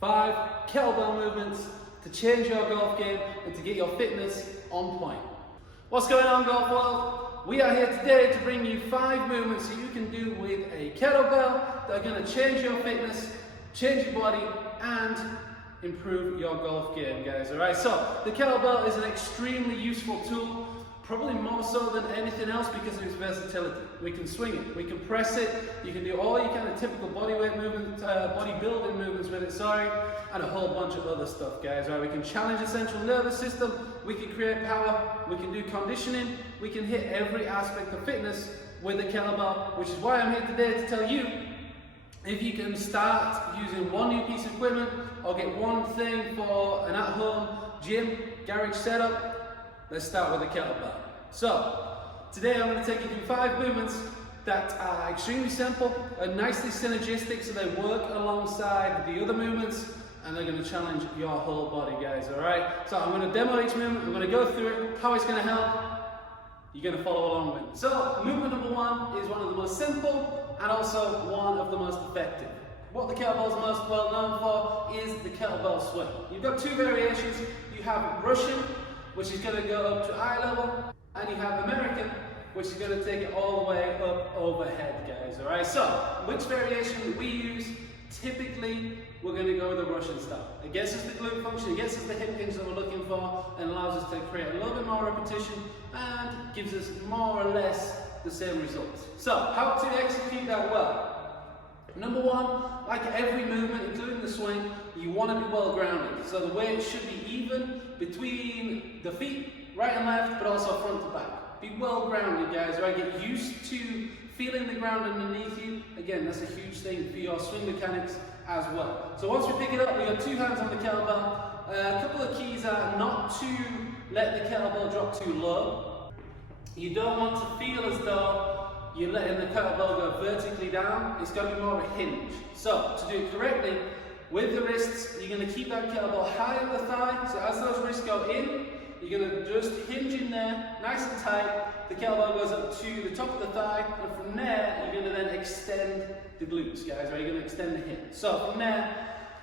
5 kettlebell movements to change your golf game and to get your fitness on point. What's going on, golf world? We are here today to bring you 5 movements that you can do with a kettlebell that are going to change your fitness, change your body, and improve your golf game, guys. Alright, so the kettlebell is an extremely useful tool, probably more so than anything else because of its versatility. We can swing it, we can press it, you can do all your kind of typical bodyweight movements, bodybuilding movements with it, and a whole bunch of other stuff, guys. Right? We can challenge the central nervous system, we can create power, we can do conditioning, we can hit every aspect of fitness with the kettlebell, which is why I'm here today to tell you if you can start using one new piece of equipment or get one thing for an at-home gym, garage setup, let's start with the kettlebell. So, today I'm going to take you through 5 movements that are extremely simple and nicely synergistic, so they work alongside the other movements and they're going to challenge your whole body, guys, alright? So I'm going to demo each movement, I'm going to go through it, how it's going to help, you're going to follow along with it. So, movement number 1 is one of the most simple and also one of the most effective. What the kettlebell is most well known for is the kettlebell swing. You've got 2 variations. You have Russian, which is going to go up to eye level, and you have American, which is going to take it all the way up overhead, guys. Alright, so which variation that we use? Typically, we're going to go with the Russian style. It gets us the glute function, it gets us the hip hinge that we're looking for, and allows us to create a little bit more repetition and gives us more or less the same results. So, how to execute that well? Number 1, like every movement, including the swing, you want to be well grounded. So the weight should be even between the feet, right and left, but also front to back. Be well grounded, guys, right? Get used to feeling the ground underneath you. Again, that's a huge thing for your swing mechanics as well. So once we pick it up, we got 2 hands on the kettlebell. A couple of keys are not to let the kettlebell drop too low. You don't want to feel as though you're letting the kettlebell go vertically down. It's got to be more of a hinge. So, to do it correctly, with the wrists, you're going to keep that kettlebell high on the thigh. So as those wrists go in, you're going to just hinge in there, nice and tight. The kettlebell goes up to the top of the thigh, and from there, you're going to then extend the glutes, guys. Right? You're going to extend the hip. So from there,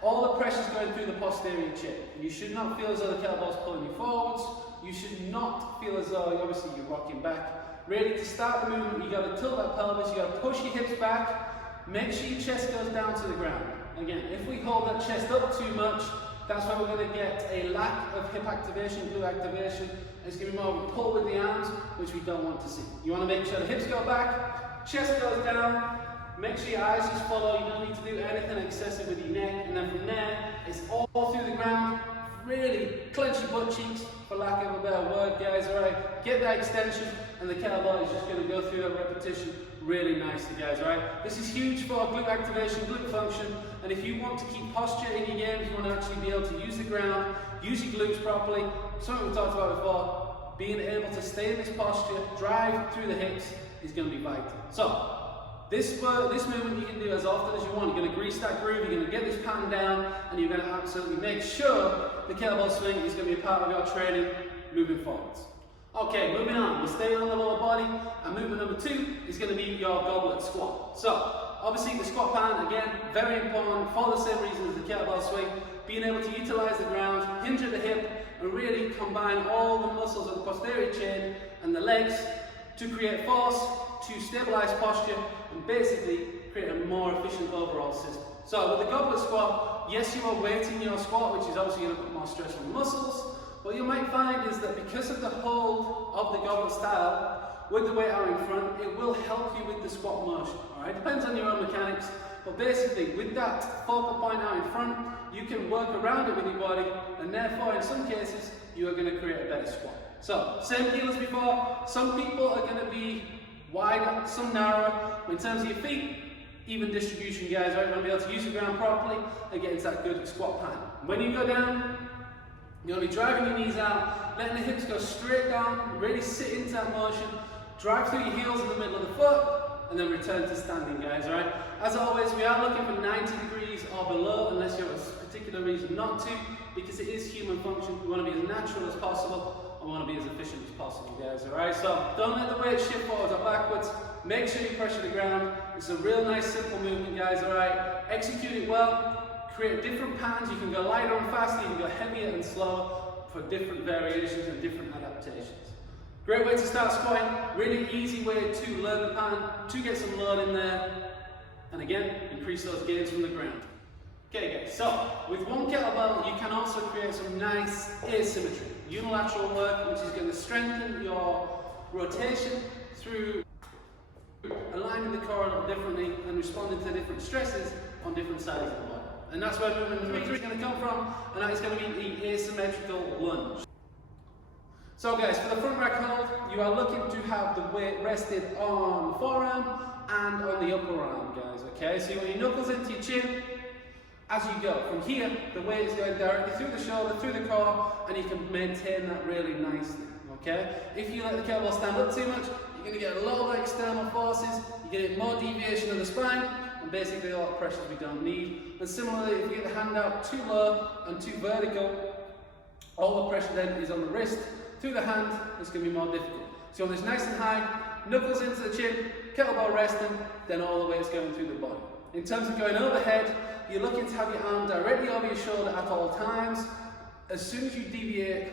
all the pressure is going through the posterior chain. You should not feel as though the kettlebell's pulling you forwards. You should not feel as though, obviously, you're rocking back. Really, to start the movement, you got to tilt that pelvis, you got to push your hips back, make sure your chest goes down to the ground. Again, if we hold that chest up too much, that's why we're going to get a lack of hip activation, glute activation. It's going to be more of a pull with the arms, which we don't want to see. You want to make sure the hips go back, chest goes down, make sure your eyes just follow. You don't need to do anything excessive with your neck, and then from there, it's all through the ground. Really clench your butt cheeks, for lack of a better word, guys, alright? Get that extension, and the kettlebell is just going to go through that repetition really nicely, guys, alright? This is huge for glute activation, glute function, and if you want to keep posture in your games, you want to actually be able to use the ground, use your glutes properly, something we talked about before, being able to stay in this posture, drive through the hips, is going to be vital. So, this movement you can do as often as you want. You're going to grease that groove, you're going to get this pattern down, and you're going to absolutely make sure the kettlebell swing is going to be a part of your training moving forwards. Okay, moving on. We're staying on the lower body, and movement number 2 is going to be your goblet squat. So, obviously the squat pattern, again, very important for the same reason as the kettlebell swing. Being able to utilize the ground, hinge at the hip, and really combine all the muscles of the posterior chain and the legs to create force, to stabilize posture, and basically create a more efficient overall system. So with the goblet squat, yes, you are weighting your squat, which is obviously going to put more stress on the muscles. What you might find is that because of the hold of the goblet style, with the weight arm in front, it will help you with the squat motion. Alright, depends on your own mechanics, but basically with that focal point out in front, you can work around it with your body, and therefore in some cases, you are going to create a better squat. So, same deal as before, some people are going to be wide, some narrow. In terms of your feet, even distribution, guys, right? You want to be able to use the ground properly and get into that good squat pattern. When you go down, you're going to be driving your knees out, letting the hips go straight down, really sit into that motion, drive through your heels in the middle of the foot, and then return to standing, guys, right? As always, we are looking for 90 degrees or below, unless you have a particular reason not to, because it is human function. We want to be as natural as possible. I want to be as efficient as possible, guys, alright? So, don't let the weight shift forwards or backwards. Make sure you pressure the ground. It's a real nice, simple movement, guys, alright? Execute it well. create different patterns. You can go lighter and faster, you can go heavier and slower for different variations and different adaptations. Great way to start squatting, really easy way to learn the pattern, to get some load in there, and again, increase those gains from the ground. Okay guys, so with one kettlebell you can also create some nice asymmetry. Unilateral work, which is going to strengthen your rotation through aligning the core a little differently and responding to different stresses on different sides of the body. And that's where movement number 3 is going to come from, and that is going to be the asymmetrical lunge. So guys, for the front rack hold, you are looking to have the weight rested on the forearm and on the upper arm, guys, okay? So you want your knuckles into your chin as you go. From here, the weight is going directly through the shoulder, through the core, and you can maintain that really nicely, okay? If you let the kettlebell stand up too much, you're going to get a lot of external forces, you're going to get more deviation of the spine, and basically a lot of pressures we don't need. And similarly, if you get the hand out too low and too vertical, all the pressure then is on the wrist. Through the hand, it's going to be more difficult. So you want this nice and high, knuckles into the chin, kettlebell resting, then all the way it's going through the body. In terms of going overhead, you're looking to have your arm directly over your shoulder at all times. As soon as you deviate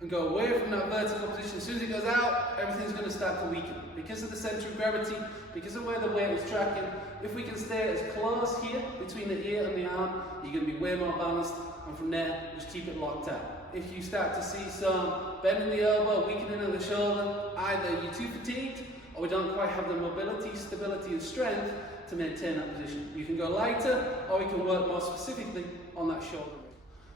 and go away from that vertical position, as soon as it goes out, everything's going to start to weaken. Because of the center of gravity, because of where the weight is tracking, if we can stay as close here between the ear and the arm, you're going to be way more balanced, and from there, just keep it locked out. If you start to see some bend in the elbow, weakening of the shoulder, either you're too fatigued or we don't quite have the mobility, stability and strength to maintain that position. You can go lighter or we can work more specifically on that shoulder.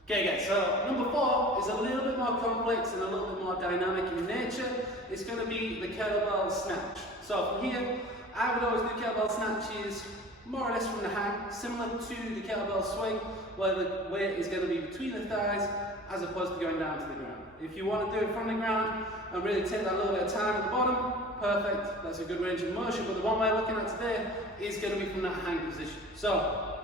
Okay guys, so number 4 is a little bit more complex and a little bit more dynamic in nature. It's going to be the kettlebell snatch. So from here, I would always do kettlebell snatches more or less from the hang, similar to the kettlebell swing, where the weight is going to be between the thighs as opposed to going down to the ground. If you want to do it from the ground and really take that little bit of time at the bottom, perfect, that's a good range of motion, but the one we're looking at today is going to be from that hang position. So,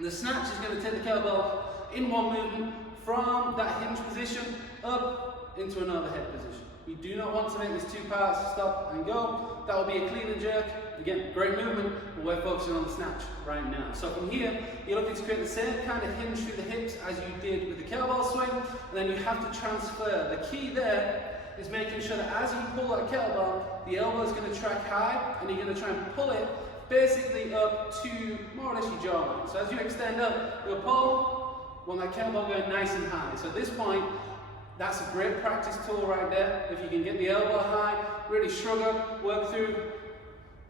the snatch is going to take the kettlebell in one movement from that hinge position up into an overhead position. We do not want to make this 2 parts, stop and go. That will be a clean and jerk. Again, great movement, but we're focusing on the snatch right now. So from here, you're looking to create the same kind of hinge through the hips as you did with the kettlebell swing, and then you have to transfer. The key there is making sure that as you pull that kettlebell, the elbow is going to track high, and you're going to try and pull it basically up to more or less your jawline. So as you extend up, you'll pull, want that kettlebell going nice and high. So at this point, that's a great practice tool right there. If you can get the elbow high, really shrug up, work through,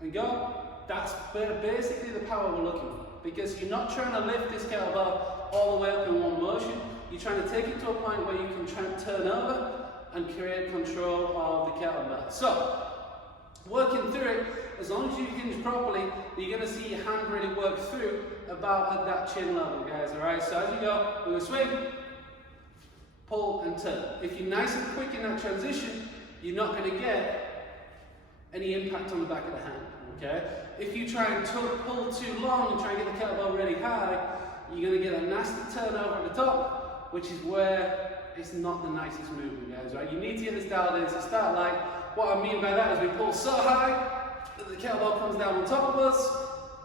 and go. That's basically the power we're looking for. Because you're not trying to lift this kettlebell all the way up in one motion. You're trying to take it to a point where you can try and turn over and create control of the kettlebell. So, working through it, as long as you hinge properly, you're going to see your hand really work through about at that chin level, guys. Alright, so as you go, we're going to swing, pull and turn. If you're nice and quick in that transition, you're not going to get any impact on the back of the hand, okay? If you try and pull too long and try and get the kettlebell really high, you're going to get a nasty turnover at the top, which is where it's not the nicest movement, guys, right? You need to get this dialed in, so start light. What I mean by that is we pull so high that the kettlebell comes down on top of us,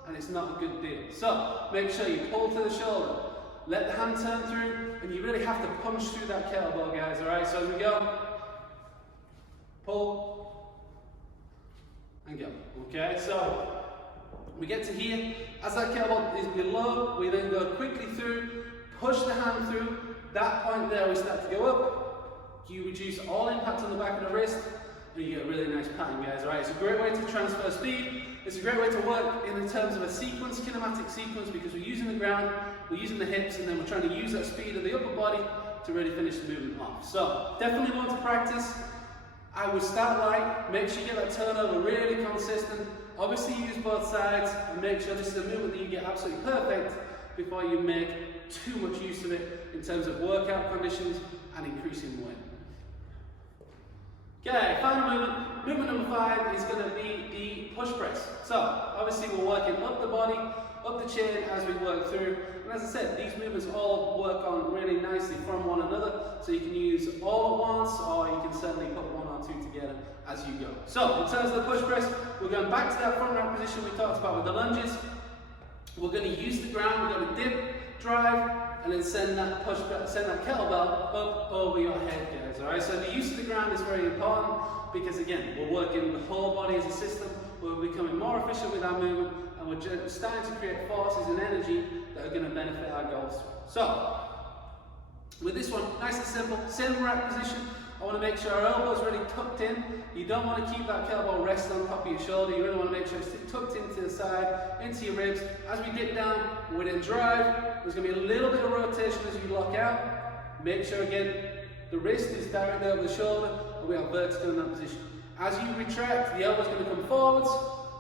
and it's not a good deal. So, make sure you pull to the shoulder, let the hand turn through, and you really have to punch through that kettlebell, guys, alright? So as we go, pull, and go. Okay, so we get to here. As that kettlebell is below, we then go quickly through, push the hand through. That point there, we start to go up. You reduce all impact on the back of the wrist, and you get a really nice pattern, guys. Alright, it's a great way to transfer speed. It's a great way to work in terms of a sequence, kinematic sequence, because we're using the ground, we're using the hips, and then we're trying to use that speed of the upper body to really finish the movement off. So, definitely want to practice. I would start light, make sure you get that turnover really consistent. Obviously use both sides and make sure this is a movement that you get absolutely perfect before you make too much use of it in terms of workout conditions and increasing weight. Okay, final movement. Movement number 5 is going to be the push press. So, obviously we're working up the body, up the chin as we work through. And as I said, these movements all work on really nicely from one another. So you can use all at once, or you can certainly put 1 or 2 together as you go. So, in terms of the push press, we're going back to that front rack position we talked about with the lunges. We're going to use the ground, we're going to dip, drive, and then send that kettlebell up over your head, guys. All right. So the use of the ground is very important because again, we're working the whole body as a system. We're becoming more efficient with our movement, and we're just starting to create forces and energy that are going to benefit our golf swing. So with this one, nice and simple, same rep position. I want to make sure our elbow's really tucked in. You don't want to keep that kettlebell resting on top of your shoulder. You really want to make sure it's tucked into the side, into your ribs. As we dip down with a drive, there's going to be a little bit of rotation as you lock out. Make sure again, the wrist is directly over the shoulder, and we are vertical in that position. As you retract, the elbow's going to come forwards,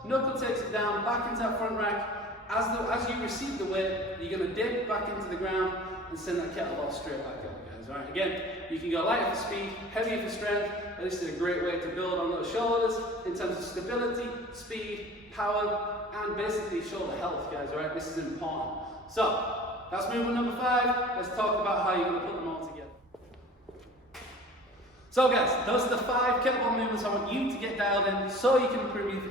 knuckle takes it down, back into that front rack. As you receive the weight, you're going to dip back into the ground and send that kettlebell straight back up, guys. All right, again, you can go lighter for speed, heavier for strength, and this is a great way to build on those shoulders in terms of stability, speed, power, and basically shoulder health, guys. All right, this is important. So, that's movement number 5. Let's talk about how you're going to put them all together. So guys, those are the 5 kettlebell movements I want you to get dialed in so you can improve your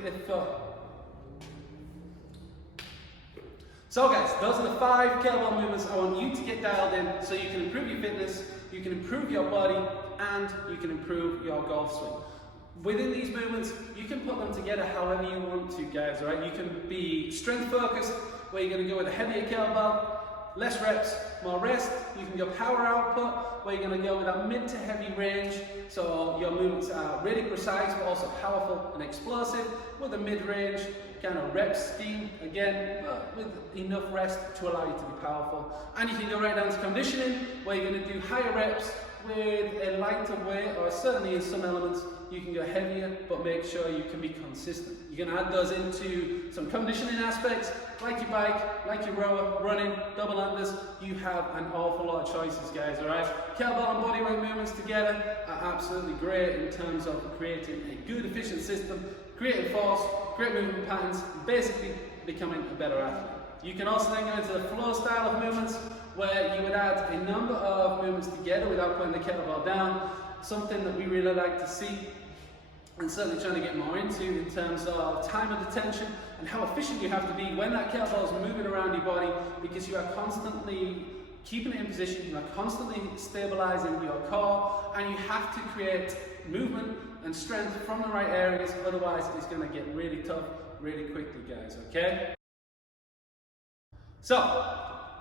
fitness, you can improve your body, and you can improve your golf swing. Within these movements, you can put them together however you want to, guys, all right? You can be strength focused, where you're going to go with a heavier kettlebell, less reps, more rest. You can go power output, where you're going to go with a mid to heavy range, so your movements are really precise but also powerful and explosive, with a mid-range kind of rep scheme, again, with enough rest to allow you to be powerful. And you can go right down to conditioning, where you're going to do higher reps with a lighter weight, or certainly in some elements you can go heavier, but make sure you can be consistent. You're going to add those into some conditioning aspects, like your bike, like your rower, running, double unders. You have an awful lot of choices, guys, all right? Kettlebell and bodyweight movements together are absolutely great in terms of creating a good, efficient system, creating force, great movement patterns, basically becoming a better athlete. You can also then go into the flow style of movements, where you would add a number of movements together without putting the kettlebell down, something that we really like to see and certainly trying to get more into in terms of time of detention and how efficient you have to be when that kettlebell is moving around your body, because you are constantly keeping it in position, you are constantly stabilizing your core, and you have to create movement and strength from the right areas, otherwise it's going to get really tough really quickly, guys, okay? So,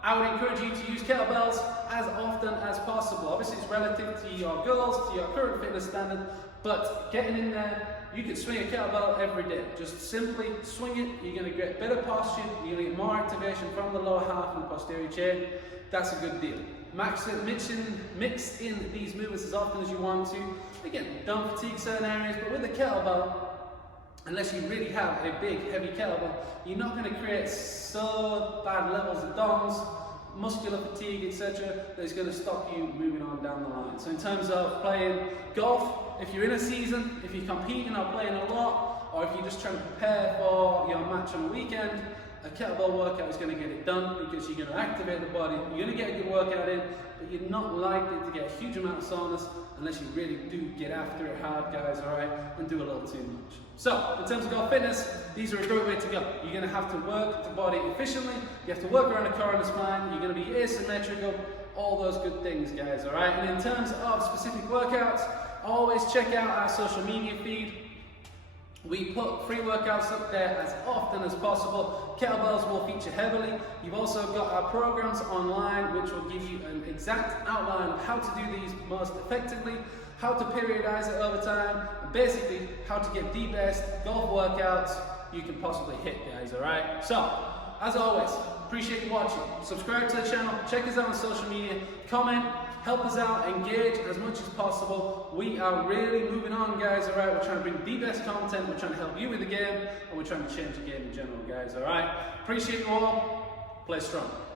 I would encourage you to use kettlebells as often as possible. Obviously it's relative to your goals, to your current fitness standard, but getting in there, you can swing a kettlebell every day. Just simply swing it, you're going to get better posture, you're going to get more activation from the lower half and the posterior chain. That's a good deal. Mix in these movements as often as you want to. Again, don't fatigue certain areas, but with a kettlebell, unless you really have a big, heavy kettlebell, you're not going to create so bad levels of DOMs, muscular fatigue, etc., that is going to stop you moving on down the line. So in terms of playing golf, if you're in a season, if you're competing or playing a lot, or if you're just trying to prepare for your match on the weekend, a kettlebell workout is going to get it done, because you're going to activate the body, you're going to get a good workout in, but you're not likely to get a huge amount of soreness unless you really do get after it hard, guys, alright, and do a little too much. So, in terms of golf fitness, these are a great way to go. You're going to have to work the body efficiently, you have to work around the core and the spine, you're going to be asymmetrical, all those good things, guys, alright? And in terms of specific workouts, always check out our social media feed. We put free workouts up there as often as possible. Kettlebells will feature heavily. You've also got our programs online, which will give you an exact outline of how to do these most effectively, how to periodize it over time, and basically how to get the best golf workouts you can possibly hit, guys, alright? So, as always, appreciate you watching. Subscribe to the channel, check us out on social media, comment, help us out, engage as much as possible. We are really moving on, guys, alright? We're trying to bring the best content, we're trying to help you with the game, and we're trying to change the game in general, guys, alright? Appreciate you all. Play strong.